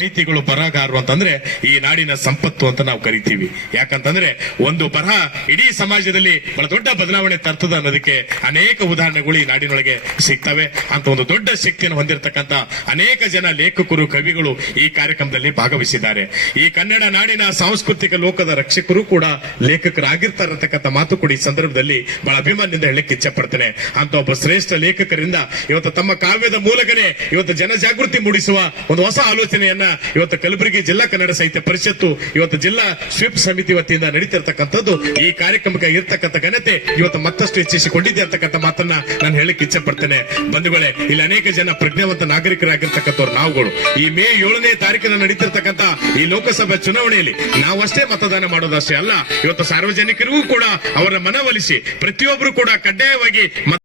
ಸಾಹಿತಿಗಳು ಬರಹಗಾರರು ಅಂತಂದ್ರೆ ಈ ನಾಡಿನ ಸಂಪತ್ತು ಅಂತ ನಾವು ಕರಿತೀವಿ. ಯಾಕಂತಂದ್ರೆ ಒಂದು ಬರಹ ಇಡೀ ಸಮಾಜದಲ್ಲಿ ಬಹಳ ದೊಡ್ಡ ಬದಲಾವಣೆ ತರ್ತದ ಅನ್ನೋದಕ್ಕೆ ಅನೇಕ ಉದಾಹರಣೆಗಳು ಈ ನಾಡಿನೊಳಗೆ ಸಿಗ್ತವೆ. ಅಂತ ಒಂದು ದೊಡ್ಡ ಶಕ್ತಿಯನ್ನು ಹೊಂದಿರತಕ್ಕಂತ ಅನೇಕ ಜನ ಲೇಖಕರು, ಕವಿಗಳು ಈ ಕಾರ್ಯಕ್ರಮದಲ್ಲಿ ಭಾಗವಹಿಸಿದ್ದಾರೆ. ಈ ಕನ್ನಡ ನಾಡಿನ ಸಾಂಸ್ಕೃತಿಕ ಲೋಕದ ರಕ್ಷಕರು ಕೂಡ ಲೇಖಕರಾಗಿರ್ತಾರತಕ್ಕಂಥ ಮಾತು ಕೂಡ ಈ ಸಂದರ್ಭದಲ್ಲಿ ಬಹಳ ಅಭಿಮಾನದಿಂದ ಹೇಳಕ್ಕೆ ಇಚ್ಛೆ ಪಡ್ತೇನೆ ಅಂತ ಒಬ್ಬ ಶ್ರೇಷ್ಠ ಲೇಖಕರಿಂದ ಇವತ್ತು ತಮ್ಮ ಕಾವ್ಯದ ಮೂಲಕನೇ ಇವತ್ತು ಜನಜಾಗೃತಿ ಮೂಡಿಸುವ ಒಂದು ಹೊಸ ಆಲೋಚನೆಯನ್ನ ಇವತ್ತು ಕಲಬುರಗಿ ಜಿಲ್ಲಾ ಕನ್ನಡ ಸಾಹಿತ್ಯ ಪರಿಷತ್ತು, ಇವತ್ತು ಜಿಲ್ಲಾ ಸ್ವೀಪ್ ಸಮಿತಿ ವತಿಯಿಂದ ನಡೀತಿರ್ತಕ್ಕಂಥದ್ದು, ಈ ಕಾರ್ಯಕ್ರಮಕ್ಕೆ ಇರ್ತಕ್ಕಂಥ ಘನತೆ ಇವತ್ತು ಮತ್ತಷ್ಟು ಹೆಚ್ಚಿಸಿಕೊಂಡಿದೆ ಅಂತಕ್ಕಂಥ ಮಾತನ್ನ ನಾನು ಹೇಳಕ್ಕೆ ಇಚ್ಛೆ ಪಡ್ತೇನೆ ಬಂಧುಗಳೇ, ಇಲ್ಲಿ ಅನೇಕ ಜನ ಪ್ರಜ್ಞಾವಂತ ನಾಗರಿಕರಾಗಿರ್ತಕ್ಕಂಥವ್ರು ನಾವುಗಳು. ಈ ಮೇ ಏಳನೇ ತಾರೀಕಿನ ನಡೀತಿರ್ತಕ್ಕಂಥ ಈ ಲೋಕಸಭಾ ಚುನಾವಣೆಯಲ್ಲಿ ನಾವಷ್ಟೇ ಮತದಾನ ಮಾಡೋದಷ್ಟೇ ಅಲ್ಲ, ಇವತ್ತು ಸಾರ್ವಜನಿಕರಿಗೂ ಕೂಡ ಅವರ ಮನವೊಲಿಸಿ ಪ್ರತಿಯೊಬ್ಬರು ಕೂಡ ಕಡ್ಡಾಯವಾಗಿ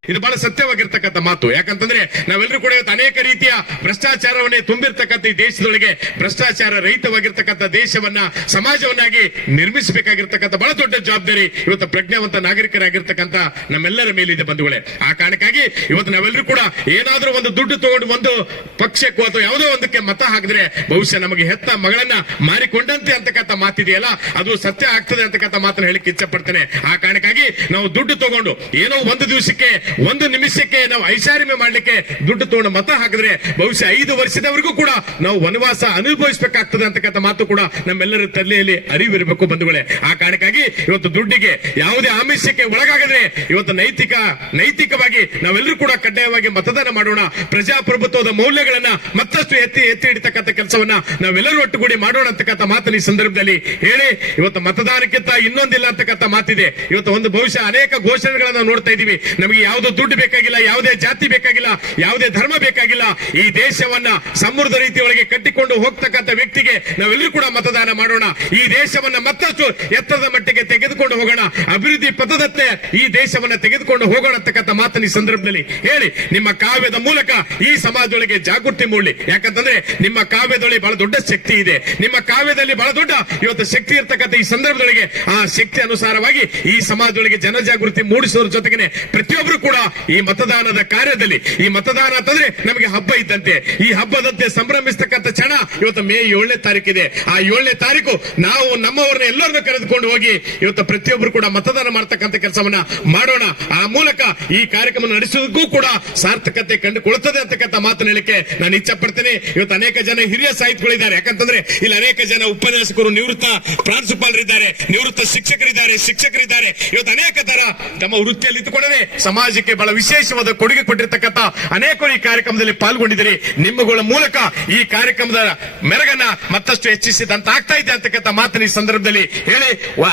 ಇದು ಬಹಳ ಸತ್ಯವಾಗಿರ್ತಕ್ಕಂಥ ಮಾತು. ಯಾಕಂತಂದ್ರೆ ನಾವೆಲ್ಲರೂ ಕೂಡ ಇವತ್ತು ಅನೇಕ ರೀತಿಯ ಭ್ರಷ್ಟಾಚಾರವನ್ನೇ ತುಂಬಿರ್ತಕ್ಕಂಥ ಈ ದೇಶದೊಳಗೆ ಭ್ರಷ್ಟಾಚಾರ ರಹಿತವಾಗಿರ್ತಕ್ಕಂಥ ದೇಶವನ್ನ, ಸಮಾಜವನ್ನಾಗಿ ನಿರ್ಮಿಸಬೇಕಾಗಿರ್ತಕ್ಕಂಥ ಬಹಳ ದೊಡ್ಡ ಜವಾಬ್ದಾರಿ ಇವತ್ತು ಪ್ರಜ್ಞಾವಂತ ನಾಗರಿಕರಾಗಿರ್ತಕ್ಕಂಥ ನಮ್ಮೆಲ್ಲರ ಮೇಲಿದೆ ಬಂಧುಗಳೇ. ಆ ಕಾರಣಕ್ಕಾಗಿ ಇವತ್ತು ನಾವೆಲ್ಲರೂ ಕೂಡ ಏನಾದರೂ ಒಂದು ದುಡ್ಡು ತಗೊಂಡು ಒಂದು ಪಕ್ಷಕ್ಕೂ ಅಥವಾ ಯಾವುದೋ ಒಂದಕ್ಕೆ ಮತ ಹಾಕಿದ್ರೆ ಬಹುಶಃ ನಮಗೆ ಹೆತ್ತ ಮಗಳನ್ನ ಮಾರಿಕೊಂಡಂತೆ ಅಂತಕ್ಕಂಥ ಮಾತಿದೆಯಲ್ಲ? ಅದು ಸತ್ಯ ಆಗ್ತದೆ ಅಂತಕ್ಕಂಥ ಮಾತನ್ನ ಹೇಳಿಕ್ಕೆ ಇಚ್ಛೆ ಪಡ್ತೇನೆ ಆ ಕಾರಣಕ್ಕಾಗಿ ನಾವು ದುಡ್ಡು ತಗೊಂಡು ಏನೋ ಒಂದು ದಿವಸಕ್ಕೆ ಒಂದು ನಿಮಿಷಕ್ಕೆ ನಾವು ಐಷಾರಿಮೆ ಮಾಡ್ಲಿಕ್ಕೆ ದುಡ್ಡು ತಗೊಂಡು ಮತ ಹಾಕಿದ್ರೆ ಬಹುಶಃ ಐದು ವರ್ಷದವರೆಗೂ ಕೂಡ ನಾವು ವನವಾಸ ಅನುಭವಿಸಬೇಕಾಗ್ತದೆ ಅಂತಕ್ಕಂಥ ಮಾತು ಕೂಡ ನಮ್ಮೆಲ್ಲರ ತಲೆಯಲ್ಲಿ ಅರಿವಿರಬೇಕು ಬಂಧುಗಳೇ. ಆ ಕಾರಣಕ್ಕಾಗಿ ಇವತ್ತು ದುಡ್ಡಿಗೆ ಯಾವುದೇ ಆಮಿಷಕ್ಕೆ ಒಳಗಾಗದ್ರೆ ಇವತ್ತು ನೈತಿಕ, ನೈತಿಕವಾಗಿ ನಾವೆಲ್ಲರೂ ಕೂಡ ಕಡ್ಡಾಯವಾಗಿ ಮತದಾನ ಮಾಡೋಣ. ಪ್ರಜಾಪ್ರಭುತ್ವದ ಮೌಲ್ಯಗಳನ್ನ ಮತ್ತಷ್ಟು ಎತ್ತಿ ಎತ್ತಿ ಹಿಡಿತಕ್ಕಂಥ ಕೆಲಸವನ್ನ ನಾವೆಲ್ಲರೂ ಒಟ್ಟುಗೂಡಿ ಮಾಡೋಣ ಅಂತಕ್ಕಂಥ ಮಾತನ್ನ ಈ ಸಂದರ್ಭದಲ್ಲಿ ಹೇಳಿ. ಇವತ್ತು ಮತದಾನಕ್ಕಿಂತ ಇನ್ನೊಂದಿಲ್ಲ ಅಂತಕ್ಕಂಥ ಮಾತಿದೆ. ಇವತ್ತು ಒಂದು ಬಹುಶಃ ಅನೇಕ ಘೋಷಣೆಗಳನ್ನ ನೋಡ್ತಾ ಇದೀವಿ ನಮಗೆ ಯಾವುದೋ ದುಡ್ಡು ಬೇಕಾಗಿಲ್ಲ, ಯಾವುದೇ ಜಾತಿ ಬೇಕಾಗಿಲ್ಲ, ಯಾವುದೇ ಧರ್ಮ ಬೇಕಾಗಿಲ್ಲ, ಈ ದೇಶವನ್ನ ಸಮೃದ್ಧ ರೀತಿಯೊಳಗೆ ಕಟ್ಟಿಕೊಂಡು ಹೋಗ್ತಕ್ಕಂಥ ವ್ಯಕ್ತಿಗೆ ನಾವೆಲ್ಲರೂ ಕೂಡ ಮತದಾನ ಮಾಡೋಣ. ಈ ದೇಶವನ್ನ ಮತ್ತಷ್ಟು ಎತ್ತರದ ಮಟ್ಟಿಗೆ ತೆಗೆದುಕೊಂಡು ಹೋಗೋಣ. ಅಭಿವೃದ್ಧಿ ಪಥದತ್ತೆ ಈ ದೇಶವನ್ನ ತೆಗೆದುಕೊಂಡು ಹೋಗೋಣ ಅಂತಕ್ಕಂಥ ಮಾತನ್ನ ಈ ಸಂದರ್ಭದಲ್ಲಿ ಹೇಳಿ. ನಿಮ್ಮ ಕಾವ್ಯದ ಮೂಲಕ ಈ ಸಮಾಜದೊಳಗೆ ಜಾಗೃತಿ ಮೂಡಲಿ. ಯಾಕಂತಂದ್ರೆ ನಿಮ್ಮ ಕಾವ್ಯದೊಳಗೆ ಬಹಳ ದೊಡ್ಡ ಶಕ್ತಿ ಇದೆ. ನಿಮ್ಮ ಕಾವ್ಯದಲ್ಲಿ ಬಹಳ ದೊಡ್ಡ ಇವತ್ತು ಶಕ್ತಿ ಇರ್ತಕ್ಕಂಥ ಈ ಸಂದರ್ಭದೊಳಗೆ ಆ ಶಕ್ತಿ ಅನುಸಾರವಾಗಿ ಈ ಸಮಾಜದೊಳಗೆ ಜನಜಾಗೃತಿ ಮೂಡಿಸೋದ್ರ ಜೊತೆಗೆ ಪ್ರತಿಯೊಬ್ಬರು ಕೂಡ ಈ ಮತದಾನದ ಕಾರ್ಯದಲ್ಲಿ, ಈ ಮತದಾನ ಅಂತಂದ್ರೆ ನಮಗೆ ಹಬ್ಬ ಇದ್ದಂತೆ. ಈ ಹಬ್ಬದಂತೆ ಸಂಭ್ರಮಿಸ್ತಕ್ಕಂಥ ಕ್ಷಣ ಇವತ್ತು ಮೇ ಏಳನೇ ತಾರೀಕಿದೆ. ಆ ಏಳನೇ ತಾರೀಕು ನಾವು ನಮ್ಮವರನ್ನ ಎಲ್ಲರನ್ನು ಕರೆದುಕೊಂಡು ಹೋಗಿ ಇವತ್ತು ಪ್ರತಿಯೊಬ್ಬರು ಕೂಡ ಮತದಾನ ಮಾಡ್ತಕ್ಕಂಥ ಕೆಲಸವನ್ನ ಮಾಡೋಣ. ಆ ಮೂಲಕ ಈ ಕಾರ್ಯಕ್ರಮ ನಡೆಸೋದಕ್ಕೂ ಕೂಡ ಸಾರ್ಥಕತೆ ಕಂಡುಕೊಳ್ಳುತ್ತದೆ ಅಂತಕ್ಕಂಥ ಮಾತನ್ನ ಹೇಳಿಕೆ ನಾನು ಇಚ್ಛೆ ಪಡ್ತೇನೆ ಇವತ್ತು ಅನೇಕ ಜನ ಹಿರಿಯ ಸಾಹಿತಿಗಳಿದ್ದಾರೆ ಯಾಕಂತಂದ್ರೆ ಇಲ್ಲಿ ಅನೇಕ ಜನ ಉಪನ್ಯಾಸಕರು, ನಿವೃತ್ತ ಪ್ರಾಂಶುಪಾಲರಿದ್ದಾರೆ, ನಿವೃತ್ತ ಶಿಕ್ಷಕರಿದ್ದಾರೆ ಶಿಕ್ಷಕರಿದ್ದಾರೆ. ಇವತ್ತು ಅನೇಕ ತರ ತಮ್ಮ ವೃತ್ತಿಯಲ್ಲಿ ಇಟ್ಟುಕೊಳ್ಳದೆ ಸಮಾಜಕ್ಕೆ ಬಹಳ ವಿಶೇಷವಾದ ಕೊಡುಗೆ ಕೊಟ್ಟಿರ್ತಕ್ಕಂಥ ಅನೇಕರು ಈ ಕಾರ್ಯಕ್ರಮದಲ್ಲಿ ಪಾಲ್ಗೊಂಡಿದ್ದೀರಿ. ನಿಮ್ಮಗಳ ಮೂಲಕ ಈ ಕಾರ್ಯಕ್ರಮದ ಮೆರಗನ್ನ ಮತ್ತಷ್ಟು ಹೆಚ್ಚಿಸಿದಂತ ಆಗ್ತಾ ಇದೆ ಅಂತಕ್ಕಂಥ ಮಾತಿನ ಈ ಸಂದರ್ಭದಲ್ಲಿ ಹೇಳಿ.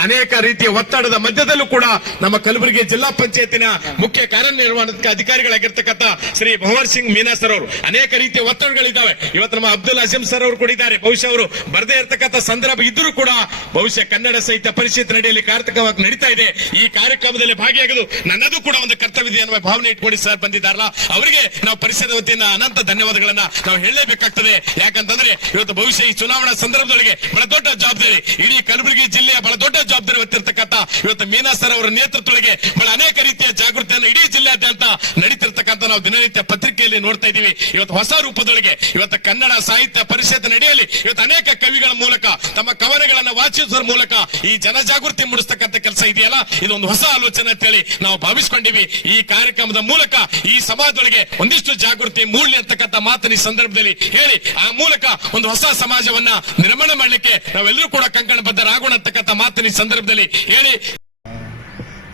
ಅನೇಕ ರೀತಿಯ ಒತ್ತಡದ ಮಧ್ಯದಲ್ಲೂ ಕೂಡ ನಮ್ಮ ಕಲಬುರಗಿ ಜಿಲ್ಲಾ ಪಂಚಾಯತಿನ ಮುಖ್ಯ ಕಾರ್ಯನಿರ್ವಹಣಾ ಅಧಿಕಾರಿಗಳಾಗಿರ್ತಕ್ಕಂಥ ಶ್ರೀ ಭವರ್ ಸಿಂಗ್ ಮೀನಾ ಸರ್ ಅವರು. ಅನೇಕ ರೀತಿಯ ಒತ್ತಡಗಳಿದ್ದಾವೆ. ಇವತ್ತು ನಮ್ಮ ಅಬ್ದುಲ್ ಅಜೀಂ ಸರ್ ಅವರು ಕೂಡ ಇದ್ದಾರೆ. ಬಹುಶಃ ಅವರು ಬರದೇ ಇರತಕ್ಕಂಥ ಸಂದರ್ಭ ಇದ್ರೂ ಕೂಡ ಬಹುಶಃ ಕನ್ನಡ ಸಾಹಿತ್ಯ ಪರಿಷತ್ ನಡೆಯಲ್ಲಿ ಕಾರ್ತಕವಾಗಿ ನಡೀತಾ ಇದೆ. ಈ ಕಾರ್ಯಕ್ರಮದಲ್ಲಿ ಭಾಗಿಯಾಗಲು ನನ್ನದು ಕೂಡ ಒಂದು ಕರ್ತವ್ಯ ಇದೆ ಅನ್ನುವ ಭಾವನೆ ಇಟ್ಕೊಂಡು ಸರ್ ಬಂದಿದ್ದಾರಲ್ಲ, ಅವರಿಗೆ ನಾವು ಪರಿಸರದ ವತಿಯಿಂದ ಅನಂತ ಧನ್ಯವಾದಗಳನ್ನ ನಾವು ಹೇಳಲೇಬೇಕಾಗ್ತದೆ. ಯಾಕಂತಂದ್ರೆ ಇವತ್ತು ಭವಿಷ್ಯ ಈ ಚುನಾವಣಾ ಸಂದರ್ಭದೊಳಗೆ ಬಹಳ ದೊಡ್ಡ ಜವಾಬ್ದಾರಿ. ಇಡೀ ಕಲಬುರಗಿ ಜಿಲ್ಲೆಯ ಬಹಳ ದೊಡ್ಡ ಜವಾಬ್ದಾರಿ ಹೊತ್ತಿರ್ತಕ್ಕಂಥ ಇವತ್ತು ಮೀನಾ ಸರ್ ಅವರ ನೇತೃತ್ವದೊಳಗೆ ಬಹಳ ಅನೇಕ ರೀತಿಯ ಜಾಗೃತಿಯನ್ನು ಇಡೀ ಜಿಲ್ಲೆಯಾದ್ಯಂತ ನಡೀತಿರ್ತಕ್ಕಂಥ ನಾವು ದಿನನಿತ್ಯ ಪತ್ರಿಕೆಯಲ್ಲಿ ನೋಡ್ತಾ ಇದ್ದೀವಿ. ಇವತ್ತು ಹೊಸ ರೂಪದೊಳಗೆ ಇವತ್ತು ಕನ್ನಡ ಸಾಹಿತ್ಯ ಪರಿಷತ್ ನಡೆಯಲಿ, ಇವತ್ತು ಅನೇಕ ಕವಿಗಳ ಮೂಲಕ, ತಮ್ಮ ಕವನಗಳನ್ನು ವಾಚಿಸುವ ಮೂಲಕ ಈ ಜನಜಾಗೃತಿ ಮೂಡಿಸ್ತಕ್ಕಂಥ ಕೆಲಸ ಇದೆಯಲ್ಲ? ಇದೊಂದು ಹೊಸ ಆಲೋಚನೆ ಅಂತ ಹೇಳಿ ನಾವು ಭಾವಿಸ್ಕೊಂಡಿವಿ. ಈ ಕಾರ್ಯಕ್ರಮದ ಮೂಲಕ ಈ ಸಮಾಜದೊಳಗೆ ಒಂದಿಷ್ಟು ಜಾಗೃತಿ, ಮೂಡಲಿ ಅಂತಕ್ಕಂಥ ಮಾತಿನ ಈ ಸಂದರ್ಭದಲ್ಲಿ ಹೇಳಿ, ಆ ಮೂಲಕ ಒಂದು ಹೊಸ ಸಮಾಜವನ್ನ ನಿರ್ಮಾಣ ಮಾಡಲಿಕ್ಕೆ ನಾವೆಲ್ಲರೂ ಕೂಡ ಕಂಕಣಬದ್ಧರಾಗೋಣ ಅಂತಕ್ಕಂಥ ಮಾತಿನ ಈ ಸಂದರ್ಭದಲ್ಲಿ ಹೇಳಿ.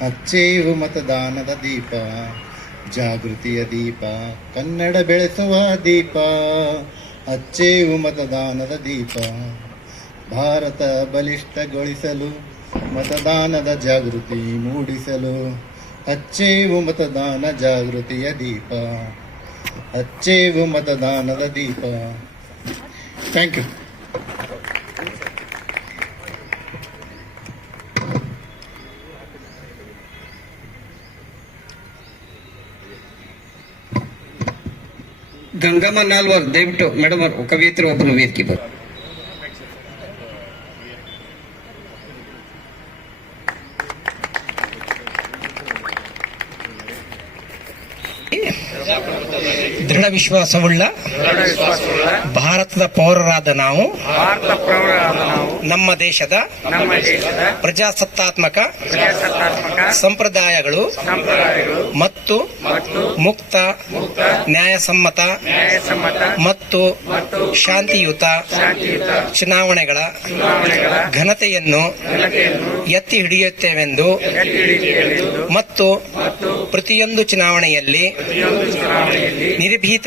ಅಚ್ಚೇವು ಮತದಾನದ ದೀಪ, ಜಾಗೃತಿಯ ದೀಪ, ಕನ್ನಡ ಬೆಳೆಸುವ ದೀಪ, ಅಚ್ಚೇವು ಮತದಾನದ ದೀಪ, ಭಾರತ ಬಲಿಷ್ಠಗೊಳಿಸಲು ಮತದಾನದ ಜಾಗೃತಿ ಮೂಡಿಸಲು ಅಚ್ಚೇವು ಮತದಾನ ಜಾಗೃತಿಯ ದೀಪ ಅಚ್ಚೇವು ಮತದಾನದ ದೀಪ ಥ್ಯಾಂಕ್ ಯು ಗಂಗಮ್ಮ ನಾಲ್ವರ್ ದಯವಿಟ್ಟು ಮೇಡಮ್ ಅವರು ಕವಿಯತ್ರಿ ಒಬ್ಬರು ವೇದಿಕೆ ಬರ್ ವಿಶ್ವಾಸವುಳ್ಳ ಭಾರತದ ಪೌರರಾದ ನಾವು, ನಮ್ಮ ದೇಶದ ಪ್ರಜಾಸತ್ತಾತ್ಮಕ ಸಂಪ್ರದಾಯಗಳು ಮತ್ತು ಮುಕ್ತ, ನ್ಯಾಯಸಮ್ಮತ ಮತ್ತು ಶಾಂತಿಯುತ ಚುನಾವಣೆಗಳ ಘನತೆಯನ್ನು ಎತ್ತಿ ಹಿಡಿಯುತ್ತೇವೆಂದು ಮತ್ತು ಪ್ರತಿಯೊಂದು ಚುನಾವಣೆಯಲ್ಲಿ ನಿರ್ಭೀತ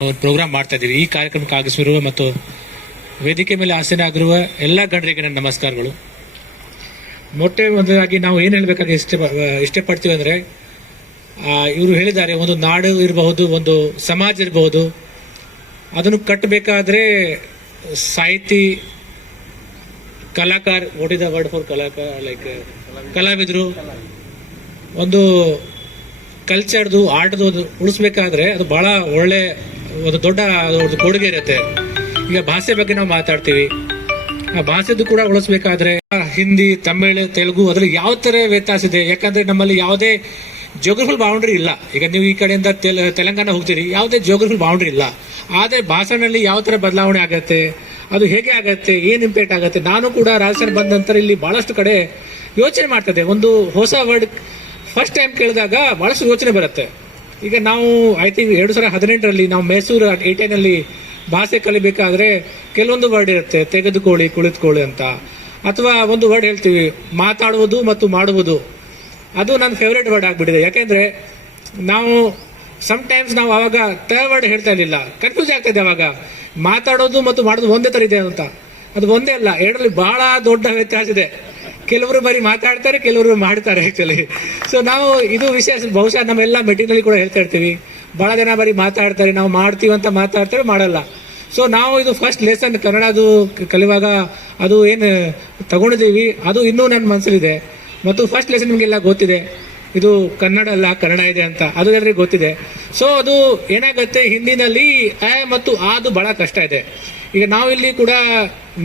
ಪ್ರೋಗ್ರಾಮ್ ಮಾಡ್ತಾ ಇದ್ದೀವಿ ಈ ಕಾರ್ಯಕ್ರಮಕ್ಕೆ ಆಗಮಿಸಿರುವ ಮತ್ತು ವೇದಿಕೆ ಮೇಲೆ ಆಸನ ಆಗಿರುವ ಎಲ್ಲ ಗಣ್ಯರಿಗೆ ನನ್ನ ನಮಸ್ಕಾರಗಳು. ಮೊಟ್ಟೆ ಮೊದಲಾಗಿ ನಾವು ಏನು ಹೇಳಬೇಕಾದ್ರೆ ಇಷ್ಟ ಇಷ್ಟಪಡ್ತೀವಿ ಅಂದರೆ ಇವರು ಹೇಳಿದ್ದಾರೆ, ಒಂದು ನಾಡು ಇರಬಹುದು, ಒಂದು ಸಮಾಜ ಇರಬಹುದು. ಅದನ್ನು ಕಟ್ಟಬೇಕಾದ್ರೆ ಸಾಹಿತಿ, ಕಲಾಕಾರ what is the word for ಕಲಾಕಾರ like ಕಲಾವಿದರು, ಒಂದು ಕಲ್ಚರ್ದು, ಆರ್ಟ್ದು ಅದು ಉಳಿಸ್ಬೇಕಾದ್ರೆ ಅದು ಬಹಳ ಒಳ್ಳೆ ಒಂದು ದೊಡ್ಡ ಒಂದು ಕೊಡುಗೆ ಇರುತ್ತೆ. ಈಗ ಭಾಷೆ ಬಗ್ಗೆ ನಾವು ಮಾತಾಡ್ತೀವಿ. ಆ ಭಾಷೆದು ಕೂಡ ಉಳಿಸ್ಬೇಕಾದ್ರೆ ಹಿಂದಿ, ತಮಿಳ್, ತೆಲುಗು ಅದ್ರಲ್ಲಿ ಯಾವ ತರ ವ್ಯತ್ಯಾಸ ಇದೆ? ಯಾಕಂದ್ರೆ ನಮ್ಮಲ್ಲಿ ಯಾವುದೇ ಜೋಗ್ರಫಿಲ್ ಬೌಂಡ್ರಿ ಇಲ್ಲ. ಈಗ ನೀವು ಈ ಕಡೆಯಿಂದ ತೆಲ- ತೆಲಂಗಾಣ ಹೋಗ್ತೀರಿ, ಯಾವುದೇ ಜೋಗ್ರಫಿಲ್ ಬೌಂಡ್ರಿ ಇಲ್ಲ. ಆದರೆ ಭಾಷೆನಲ್ಲಿ ಯಾವ ತರ ಬದಲಾವಣೆ ಆಗತ್ತೆ? ಅದು ಹೇಗೆ ಆಗತ್ತೆ? ಏನು ಇಂಪ್ಯಾಕ್ಟ್ ಆಗತ್ತೆ? ನಾನು ಕೂಡ ರಾಜಸ್ಥಾನ ಬಂದ ನಂತರ ಇಲ್ಲಿ ಬಹಳಷ್ಟು ಕಡೆ ಯೋಚನೆ ಮಾಡ್ತದೆ ಒಂದು ಹೊಸ ವರ್ಡ್ ಫಸ್ಟ್ ಟೈಮ್ ಕೇಳಿದಾಗ ಬಹಳಷ್ಟು ಯೋಚನೆ ಬರುತ್ತೆ. ಈಗ ನಾವು ಐ ಥಿಂಕ್ ಎರಡು ಸಾವಿರ ಹದಿನೆಂಟರಲ್ಲಿ ನಾವು ಮೈಸೂರು ಏಟೈನಲ್ಲಿ ಭಾಷೆ ಕಲಿಬೇಕಾದ್ರೆ ಕೆಲವೊಂದು ವರ್ಡ್ ಇರುತ್ತೆ, ತೆಗೆದುಕೊಳ್ಳಿ, ಕುಳಿತುಕೊಳ್ಳಿ ಅಂತ. ಅಥವಾ ಒಂದು ವರ್ಡ್ ಹೇಳ್ತೀವಿ, ಮಾತಾಡುವುದು ಮತ್ತು ಮಾಡುವುದು. ಅದು ನನ್ನ ಫೇವ್ರೇಟ್ ವರ್ಡ್ ಆಗಿಬಿಟ್ಟಿದೆ. ಯಾಕೆಂದ್ರೆ ನಾವು ಟೈಮ್ಸ್ ನಾವು ಆವಾಗ ತ ವರ್ಡ್ ಹೇಳ್ತಾ ಇರಲಿಲ್ಲ. ಕನ್ಫ್ಯೂಸ್ ಆಗ್ತಾಯಿದೆ ಅವಾಗ ಮಾತಾಡೋದು ಮತ್ತು ಮಾಡೋದು ಒಂದೇ ಥರ ಇದೆ ಅಂತ. ಅದು ಒಂದೇ ಅಲ್ಲ, ಎರಡರಲ್ಲಿ ಬಹಳ ದೊಡ್ಡ ವ್ಯತ್ಯಾಸ ಇದೆ. ಕೆಲವರು ಬರೀ ಮಾತಾಡ್ತಾರೆ, ಕೆಲವರು ಮಾಡ್ತಾರೆ ಆಕ್ಚುಲಿ ಸೊ ನಾವು ಇದು ವಿಷಯ ಬಹುಶಃ ನಮ್ಮೆಲ್ಲ ಮೆಟೀರಿಯಲ್ ಕೂಡ ಹೇಳ್ತಾ ಇರ್ತೀವಿ. ಬಹಳ ಜನ ಬರೀ ಮಾತಾಡ್ತಾರೆ, ನಾವು ಮಾಡ್ತೀವಿ ಅಂತ ಮಾತಾಡ್ತಾರೆ, ಮಾಡಲ್ಲ. ಸೊ ನಾವು ಇದು ಫಸ್ಟ್ ಲೆಸನ್ ಕನ್ನಡ ಅದು ಕಲಿಯುವಾಗ ಅದು ಏನು ತಗೊಂಡಿದ್ದೀವಿ, ಅದು ಇನ್ನೂ ನನ್ನ ಮನಸ್ಸಲ್ಲಿದೆ ಮತ್ತು ಫಸ್ಟ್ ಲೆಸನ್ ನಿಮಗೆಲ್ಲ ಗೊತ್ತಿದೆ. ಇದು ಕನ್ನಡ ಅಲ್ಲ, ಕನ್ನಡ ಇದೆ ಅಂತ. ಅದು ಎಲ್ಲರಿಗೆ ಗೊತ್ತಿದೆ. ಸೊ ಅದು ಏನಾಗುತ್ತೆ, ಹಿಂದಿನಲ್ಲಿ ಆ ಮತ್ತು ಆದು ಬಹಳ ಕಷ್ಟ ಇದೆ. ಈಗ ನಾವು ಇಲ್ಲಿ ಕೂಡ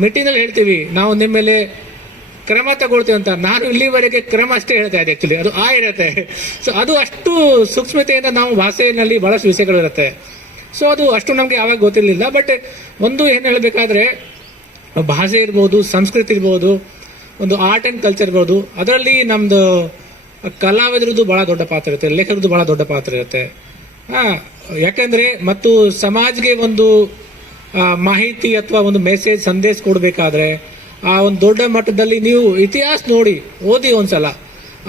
ಮೆಟೀರಿಯಲ್ ಹೇಳ್ತೀವಿ, ನಾವು ನಿಮ್ಮ ಮೇಲೆ ಕ್ರಮ ತಗೊಳ್ತೀವಿ ಅಂತ. ನಾನು ಇಲ್ಲಿವರೆಗೆ ಕ್ರಮ ಅಷ್ಟೇ ಹೇಳ್ತಾ ಇದೆ ಆಕ್ಚುಲಿ ಅದು ಆ ಇರುತ್ತೆ. ಸೊ ಅದು ಅಷ್ಟು ಸೂಕ್ಷ್ಮತೆಯಿಂದ ನಾವು ಭಾಷೆಯಲ್ಲಿ ಬಹಳಷ್ಟು ವಿಷಯಗಳು ಇರುತ್ತೆ. ಸೊ ಅದು ಅಷ್ಟು ನಮಗೆ ಯಾವಾಗ ಗೊತ್ತಿರಲಿಲ್ಲ. ಬಟ್ ಒಂದು ಏನು ಹೇಳಬೇಕಾದ್ರೆ, ಭಾಷೆ ಇರ್ಬೋದು, ಸಂಸ್ಕೃತಿ ಇರ್ಬೋದು, ಒಂದು ಆರ್ಟ್ ಅಂಡ್ ಕಲ್ಚರ್ ಇರ್ಬೋದು, ಅದರಲ್ಲಿ ನಮ್ದು ಕಲಾವಿದರದ್ದು ಬಹಳ ದೊಡ್ಡ ಪಾತ್ರ ಇರುತ್ತೆ. ಲೇಖಕರದ್ದು ಬಹಳ ದೊಡ್ಡ ಪಾತ್ರ ಇರುತ್ತೆ. ಹಾ, ಯಾಕಂದರೆ ಮತ್ತು ಸಮಾಜ್ಗೆ ಒಂದು ಮಾಹಿತಿ ಅಥವಾ ಒಂದು ಮೆಸೇಜ್ ಸಂದೇಶ ಕೊಡಬೇಕಾದ್ರೆ ಆ ಒಂದು ದೊಡ್ಡ ಮಟ್ಟದಲ್ಲಿ ನೀವು ಇತಿಹಾಸ ನೋಡಿ, ಓದಿ ಒಂದ್ಸಲ.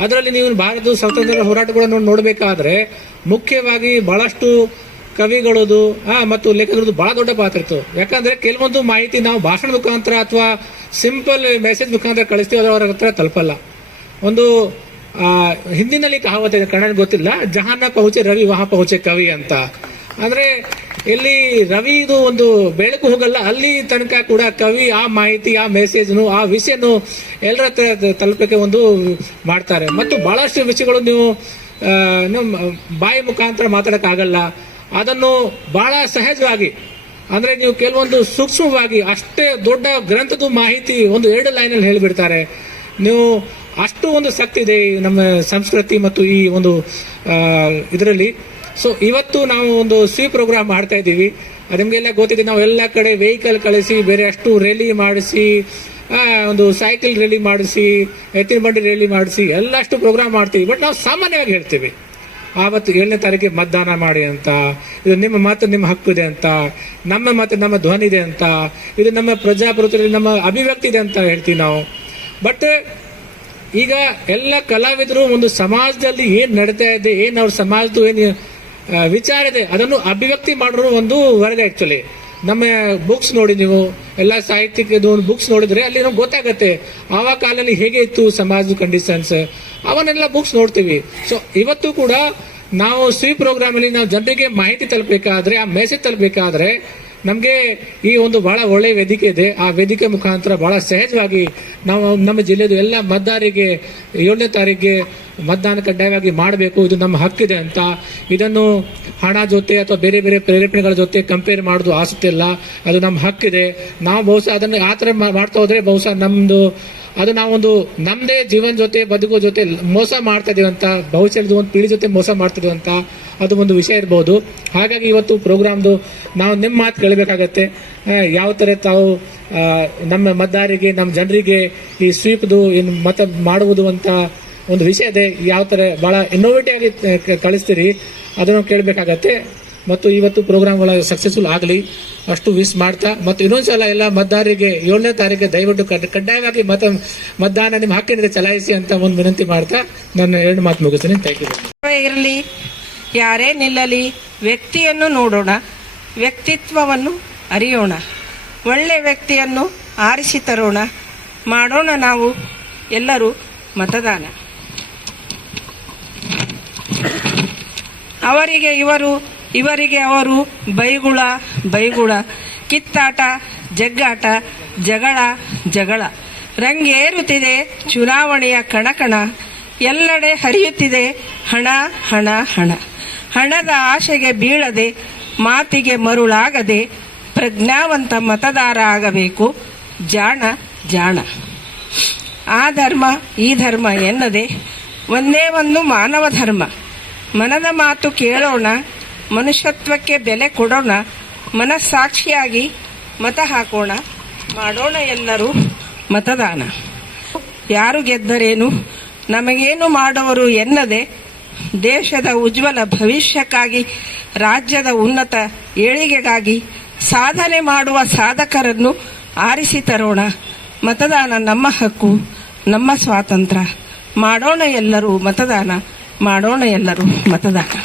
ಅದರಲ್ಲಿ ನೀವು ಭಾರತದ ಸ್ವಾತಂತ್ರ್ಯ ಹೋರಾಟಗಳನ್ನು ನೋಡಬೇಕಾದ್ರೆ, ಮುಖ್ಯವಾಗಿ ಬಹಳಷ್ಟು ಕವಿಗಳದು ಆ, ಮತ್ತು ಲೇಖಕರದ್ದು ಬಹಳ ದೊಡ್ಡ ಪಾತ್ರ ಇತ್ತು. ಯಾಕಂದ್ರೆ ಕೆಲವೊಂದು ಮಾಹಿತಿ ನಾವು ಭಾಷಣ ಮುಖಾಂತರ ಅಥವಾ ಸಿಂಪಲ್ ಮೆಸೇಜ್ ಮುಖಾಂತರ ಕಳಿಸ್ತೀವಿ ಅದು ಅವರ ಹತ್ರ ತಲುಪಲ್ಲ. ಒಂದು ಹಿಂದಿನಲ್ಲಿ ಕಹಾವತ್ತೆ ಕನ್ನಡ ಗೊತ್ತಿಲ್ಲ ಜಹಾನ ಪಹುಚೆ ರವಿ ವಹ ಪಹುಚೆ ಕವಿ ಅಂತ. ಅಂದ್ರೆ ಎಲ್ಲಿ ರವಿದು ಒಂದು ಬೆಳಕು ಹೋಗಲ್ಲ, ಅಲ್ಲಿ ತನಕ ಕೂಡ ಕವಿ ಆ ಮಾಹಿತಿ, ಆ ಮೆಸೇಜ್ನು ಆ ವಿಷಯನು ಎಲ್ಲರ ಹತ್ರ ತಲುಪಕ್ಕೆ ಒಂದು ಮಾಡ್ತಾರೆ. ಮತ್ತು ಬಹಳಷ್ಟು ವಿಷಯಗಳು ನೀವು ಬಾಯಿ ಮುಖಾಂತರ ಮಾತಾಡೋಕ್ಕಾಗಲ್ಲ. ಅದನ್ನು ಬಹಳ ಸಹಜವಾಗಿ, ಅಂದ್ರೆ ನೀವು ಕೆಲವೊಂದು ಸೂಕ್ಷ್ಮವಾಗಿ, ಅಷ್ಟೇ ದೊಡ್ಡ ಗ್ರಂಥದ ಮಾಹಿತಿ ಒಂದು ಎರಡು ಲೈನಲ್ಲಿ ಹೇಳಿಬಿಡ್ತಾರೆ. ನೀವು ಅಷ್ಟು ಒಂದು ಶಕ್ತಿ ಇದೆ ನಮ್ಮ ಸಂಸ್ಕೃತಿ ಮತ್ತು ಈ ಒಂದು ಇದರಲ್ಲಿ. ಸೊ ಇವತ್ತು ನಾವು ಒಂದು ಸಿ ಪ್ರೋಗ್ರಾಮ್ ಮಾಡ್ತಾ ಇದ್ದೀವಿ. ನಿಮಗೆಲ್ಲ ಗೊತ್ತಿದೆ, ನಾವು ಎಲ್ಲ ಕಡೆ ವೆಹಿಕಲ್ ಕಳಿಸಿ, ಬೇರೆ ಅಷ್ಟು ರ್ಯಾಲಿ ಮಾಡಿಸಿ ಒಂದು ಸೈಕಲ್ ರ್ಯಾಲಿ ಮಾಡಿಸಿ, ಎತ್ತಿನ ಬಂಡಿ ರ್ಯಾಲಿ ಮಾಡಿಸಿ ಎಲ್ಲ ಅಷ್ಟು ಪ್ರೋಗ್ರಾಮ್ ಮಾಡ್ತೀವಿ. ಬಟ್ ನಾವು ಸಾಮಾನ್ಯವಾಗಿ ಹೇಳ್ತೀವಿ, ಆವತ್ತು ಏಳನೇ ತಾರೀಕಿಗೆ ಮತದಾನ ಮಾಡಿ ಅಂತ, ಇದು ನಿಮ್ಮ ಮಾತು ನಿಮ್ಮ ಹಕ್ಕು ಇದೆ ಅಂತ, ನಮ್ಮ ಮಾತು ನಮ್ಮ ಧ್ವನಿ ಇದೆ ಅಂತ, ಇದು ನಮ್ಮ ಪ್ರಜಾಪ್ರಭುತ್ವದಲ್ಲಿ ನಮ್ಮ ಅಭಿವ್ಯಕ್ತಿ ಇದೆ ಅಂತ ಹೇಳ್ತೀವಿ ನಾವು. ಬಟ್ ಈಗ ಎಲ್ಲ ಕಲಾವಿದರು ಒಂದು ಸಮಾಜದಲ್ಲಿ ಏನು ನಡೀತಾ ಇದೆ, ಏನು ಅವ್ರ ಸಮಾಜದ ಏನ್ ವಿಚಾರ ಇದೆ. ಅದನ್ನು ಅಭಿವ್ಯಕ್ತಿ ಮಾಡೋರು ಒಂದು ವರ್ಗ ಆ್ಯಕ್ಚುಲಿ ನಮ್ಮ ಬುಕ್ಸ್ ನೋಡಿ ನೀವು, ಎಲ್ಲ ಸಾಹಿತ್ಯದ ಒಂದು ಬುಕ್ಸ್ ನೋಡಿದ್ರೆ ಅಲ್ಲಿ ನಮ್ಗೆ ಗೊತ್ತಾಗತ್ತೆ. ಆವ ಕಾಲದಲ್ಲಿ ಹೇಗೆ ಇತ್ತು ಸಮಾಜದ ಕಂಡೀಷನ್ಸ್ ಅವನ್ನೆಲ್ಲ ಬುಕ್ಸ್ ನೋಡ್ತೀವಿ. ಸೊ ಇವತ್ತು ಕೂಡ ನಾವು ಸಿ ಪ್ರೋಗ್ರಾಮ್ ಅಲ್ಲಿ ನಾವು ಜನರಿಗೆ ಮಾಹಿತಿ ತಲುಪಬೇಕಾದ್ರೆ, ಆ ಮೆಸೇಜ್ ತಲುಪಬೇಕಾದ್ರೆ ನಮಗೆ ಈ ಒಂದು ಬಹಳ ಒಳ್ಳೆ ವೇದಿಕೆ ಇದೆ. ಆ ವೇದಿಕೆ ಮುಖಾಂತರ ಬಹಳ ಸಹಜವಾಗಿ ನಾವು ನಮ್ಮ ಜಿಲ್ಲೆದು ಎಲ್ಲ ಮತದಾರರಿಗೆ ಏಳನೇ ತಾರೀಕಿಗೆ ಮತದಾನ ಕಡ್ಡಾಯವಾಗಿ ಮಾಡಬೇಕು, ಇದು ನಮ್ಮ ಹಕ್ಕಿದೆ ಅಂತ. ಇದನ್ನು ಹಣ ಜೊತೆ ಅಥವಾ ಬೇರೆ ಬೇರೆ ಪ್ರೇರೇಪಣೆಗಳ ಜೊತೆ ಕಂಪೇರ್ ಮಾಡೋದು ಆಸಕ್ತಿ ಇಲ್ಲ. ಅದು ನಮ್ಮ ಹಕ್ಕಿದೆ. ನಾವು ಬಹುಶಃ ಅದನ್ನು ಆ ಥರ ಮಾಡ್ತಾ ಹೋದರೆ ಬಹುಶಃ ನಮ್ಮದು ಅದು ನಾವೊಂದು ನಮ್ಮದೇ ಜೀವನ ಜೊತೆ ಬದುಕೋ ಜೊತೆ ಮೋಸ ಮಾಡ್ತಾ ಇದೀವಿ ಅಂತ ಭವಿಷ್ಯದ ಒಂದು ಪೀಳಿ ಜೊತೆ ಮೋಸ ಮಾಡ್ತಿದ್ವಿ ಅಂತ ಅದು ಒಂದು ವಿಷಯ ಇರ್ಬೋದು. ಹಾಗಾಗಿ ಇವತ್ತು ಪ್ರೋಗ್ರಾಮ್ದು ನಾವು ನಿಮ್ಮ ಮಾತು ಕೇಳಬೇಕಾಗತ್ತೆ. ಯಾವ ಥರ ತಾವು ನಮ್ಮ ಮತದಾರಿಗೆ, ನಮ್ಮ ಜನರಿಗೆ ಈ ಸ್ವೀಪ್ದು ಏನು ಮತ ಮಾಡುವುದು ಅಂತ ಒಂದು ವಿಷಯ ಇದೆ, ಯಾವ ಥರ ಭಾಳ ಇನ್ನೋವೇಟಿವ್ ಆಗಿ ಕಳಿಸ್ತೀರಿ, ಅದನ್ನು ಕೇಳಬೇಕಾಗತ್ತೆ. ಮತ್ತು ಇವತ್ತು ಪ್ರೋಗ್ರಾಮ್ಗಳ ಸಕ್ಸಸ್ಫುಲ್ ಆಗಲಿ, ಅಷ್ಟು ವಿಶ್ ಮಾಡ್ತಾ, ಮತ್ತು ಇನ್ನೊಂದು ಸಲ ಎಲ್ಲ ಮತದಾರರಿಗೆ, ಏಳನೇ ತಾರೀಕು ದಯವಿಟ್ಟು ಕಡ್- ಕಡ್ಡಾಯವಾಗಿ ಮತ, ಮತದಾನ ನಿಮ್ಮ ಹಕ್ಕಿನಿಂದ ಚಲಾಯಿಸಿ ಅಂತ ಒಂದು ವಿನಂತಿ ಮಾಡ್ತಾ, ನನ್ನ ಎರಡು ಮಾತು ಮುಗಿಸ್ತೀನಿ. ಥ್ಯಾಂಕ್ ಯು ಇರಲಿ, ಯಾರೇ ನಿಲ್ಲಲಿ, ವ್ಯಕ್ತಿಯನ್ನು ನೋಡೋಣ, ವ್ಯಕ್ತಿತ್ವವನ್ನು ಅರಿಯೋಣ, ಒಳ್ಳೆ ವ್ಯಕ್ತಿಯನ್ನು ಆರಿಸಿ ತರೋಣ, ಮಾಡೋಣ ನಾವು ಎಲ್ಲರೂ ಮತದಾನ. ಅವರಿಗೆ ಇವರು, ಇವರಿಗೆ ಅವರು ಬೈಗುಳ ಬೈಗುಳ, ಕಿತ್ತಾಟ, ಜಗ್ಗಾಟ, ಜಗಳ ಜಗಳ. ರಂಗೇರುತ್ತಿದೆ ಚುನಾವಣೆಯ ಕಣಕಣ. ಎಲ್ಲೆಡೆ ಹರಿಯುತ್ತಿದೆ, ಹಣ ಹಣ ಹಣ. ಹಣದ ಆಶೆಗೆ ಬೀಳದೆ, ಮಾತಿಗೆ ಮರುಳಾಗದೆ, ಪ್ರಜ್ಞಾವಂತ ಮತದಾರ ಆಗಬೇಕು. ಜಾಣ ಜಾಣ. ಆ ಧರ್ಮ, ಈ ಧರ್ಮ ಎನ್ನದೆ, ಒಂದೇ ಒಂದು ಮಾನವ ಧರ್ಮ. ಮನದ ಮಾತು ಕೇಳೋಣ, ಮನುಷ್ಯತ್ವಕ್ಕೆ ಬೆಲೆ ಕೊಡೋಣ, ಮನಸ್ಸಾಕ್ಷಿಯಾಗಿ ಮತ ಹಾಕೋಣ, ಮಾಡೋಣ ಎಲ್ಲರೂ ಮತದಾನ. ಯಾರು ಗೆದ್ದರೇನು? ನಮಗೇನು ಮಾಡುವರು ಎನ್ನದೆ, ದೇಶದ ಉಜ್ವಲ ಭವಿಷ್ಯಕ್ಕಾಗಿ, ರಾಜ್ಯದ ಉನ್ನತ ಏಳಿಗೆಗಾಗಿ ಸಾಧನೆ ಮಾಡುವ ಸಾಧಕರನ್ನು ಆರಿಸಿ ತರೋಣ. ಮತದಾನ ನಮ್ಮ ಹಕ್ಕು, ನಮ್ಮ ಸ್ವಾತಂತ್ರ್ಯ. ಮಾಡೋಣ ಎಲ್ಲರೂ ಮತದಾನ. ಮಾಡೋಣ ಎಲ್ಲರೂ ಮತದಾನ.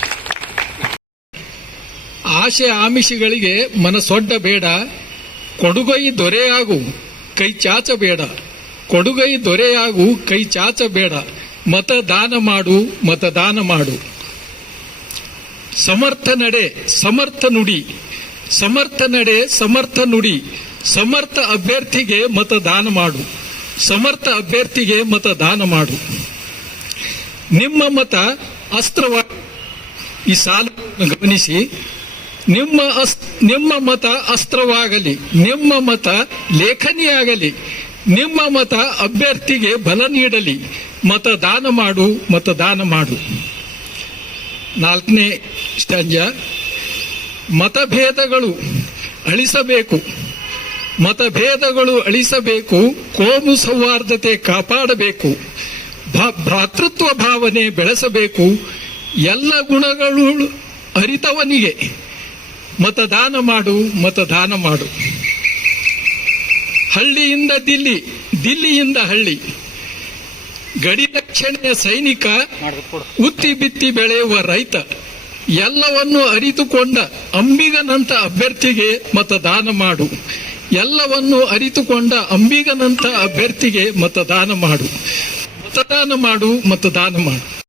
ಆಶೆ ಆಮಿಷಗಳಿಗೆ ಮನಸೊಡ್ಡ ಬೇಡ. ಕೊಡುಗೈ ದೊರೆಯಾಗು, ಕೈ ಚಾಚಬೇಡ ಕೊಡುಗೈ ದೊರೆಯಾಗು, ಕೈ ಚಾಚಬೇಡ ಮತದಾನ ಮಾಡು ಮತದಾನ ಮಾಡು. ಸಮರ್ಥ ನಡೆ, ಸಮರ್ಥ ನುಡಿ. ಸಮರ್ಥ ನಡೆ, ಸಮರ್ಥ ನುಡಿ. ಸಮರ್ಥ ಅಭ್ಯರ್ಥಿಗೆ ಮತದಾನ ಮಾಡು. ಸಮರ್ಥ ಅಭ್ಯರ್ಥಿಗೆ ಮತದಾನ ಮಾಡು. ನಿಮ್ಮ ಮತ ಅಸ್ತ್ರವ ಈ ಸಾಲ ಗಮನಿಸಿ. ನಿಮ್ಮ ಅಸ್ ನಿಮ್ಮ ಮತ ಅಸ್ತ್ರವಾಗಲಿ, ನಿಮ್ಮ ಮತ ಲೇಖನಿಯಾಗಲಿ, ನಿಮ್ಮ ಮತ ಅಭ್ಯರ್ಥಿಗೆ ಬಲ ನೀಡಲಿ. ಮತದಾನ ಮಾಡು ಮತದಾನ ಮಾಡು. ನಾಲ್ಕನೇ ಸ್ಟಂಜ ಮತಭೇದಗಳು ಅಳಿಸಬೇಕು. ಮತಭೇದಗಳು ಅಳಿಸಬೇಕು. ಕೋಮು ಸೌಹಾರ್ದತೆ ಕಾಪಾಡಬೇಕು. ಭ್ರಾತೃತ್ವ ಭಾವನೆ ಬೆಳೆಸಬೇಕು. ಎಲ್ಲ ಗುಣಗಳು ಅರಿತವನಿಗೆ. ಮತದಾನ ಮಾಡು ಮತದಾನ ಮಾಡು. ಹಳ್ಳಿಯಿಂದ ದಿಲ್ಲಿ, ದಿಲ್ಲಿಯಿಂದ ಹಳ್ಳಿ. ಗಡಿ ರಕ್ಷಣೆಯ ಸೈನಿಕ ಉತ್ತಿ ಬಿತ್ತಿ ಬೆಳೆಯುವ ರೈತ ಎಲ್ಲವನ್ನು ಅರಿತುಕೊಂಡ ಅಂಬಿಗನಂತ ಅಭ್ಯರ್ಥಿಗೆ ಮತದಾನ ಮಾಡು. ಎಲ್ಲವನ್ನು ಅರಿತುಕೊಂಡ ಅಂಬಿಗನಂತ ಅಭ್ಯರ್ಥಿಗೆ ಮತದಾನ ಮಾಡು. ಮತದಾನ ಮಾಡು ಮತ್ತು ದಾನ ಮಾಡು.